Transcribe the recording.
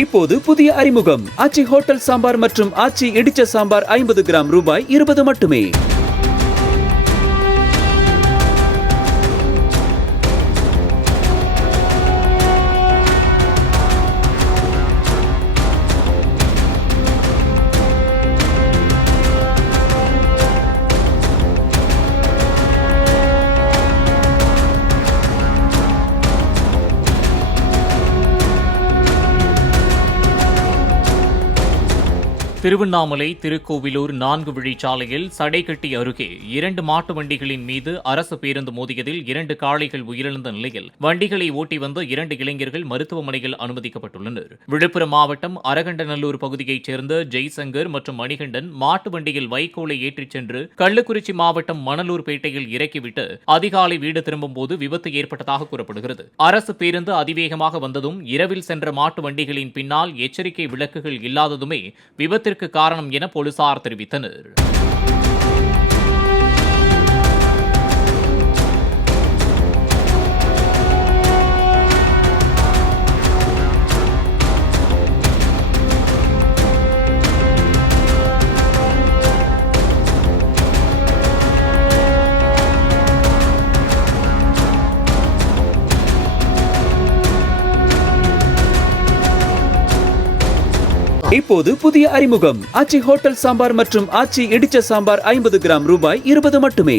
இப்போது புதிய அறிமுகம் ஆச்சி ஹோட்டல் சாம்பார் மற்றும் ஆச்சி இடிச்ச சாம்பார் 50 கிராம் ரூபாய் 20 மட்டுமே. திருவண்ணாமலை திருக்கோவிலூர் 4 வழிச்சாலையில் சடைக்கட்டி அருகே 2 மாட்டு வண்டிகளின் மீது அரசு பேருந்து மோதியதில் 2 காளைகள் உயிரிழந்த நிலையில் வண்டிகளை ஓட்டி வந்த 2 இளைஞர்கள் மருத்துவமனையில் அனுமதிக்கப்பட்டுள்ளனர். விழுப்புரம் மாவட்டம் அரகண்டநல்லூர் பகுதியைச் சேர்ந்த ஜெய்சங்கர் மற்றும் மணிகண்டன் மாட்டு வண்டியில் வைக்கோலை ஏற்றிச் சென்று கள்ளக்குறிச்சி மாவட்டம் மணலூர்பேட்டையில் இறக்கிவிட்டு அதிகாலை வீடு திரும்பும்போது விபத்து ஏற்பட்டதாக கூறப்படுகிறது. அரசு பேருந்து அதிவேகமாக வந்ததும் இரவில் சென்ற மாட்டு வண்டிகளின் பின்னால் எச்சரிக்கை விளக்குகள் இல்லாததுமே விபத்திற்கு காரணம் என போலீசார் தெரிவித்தனர். இப்போது புதிய அறிமுகம் ஆச்சி ஹோட்டல் சாம்பார் மற்றும் ஆச்சி இடிச்ச சாம்பார் 50 கிராம் ரூபாய் 20 மட்டுமே.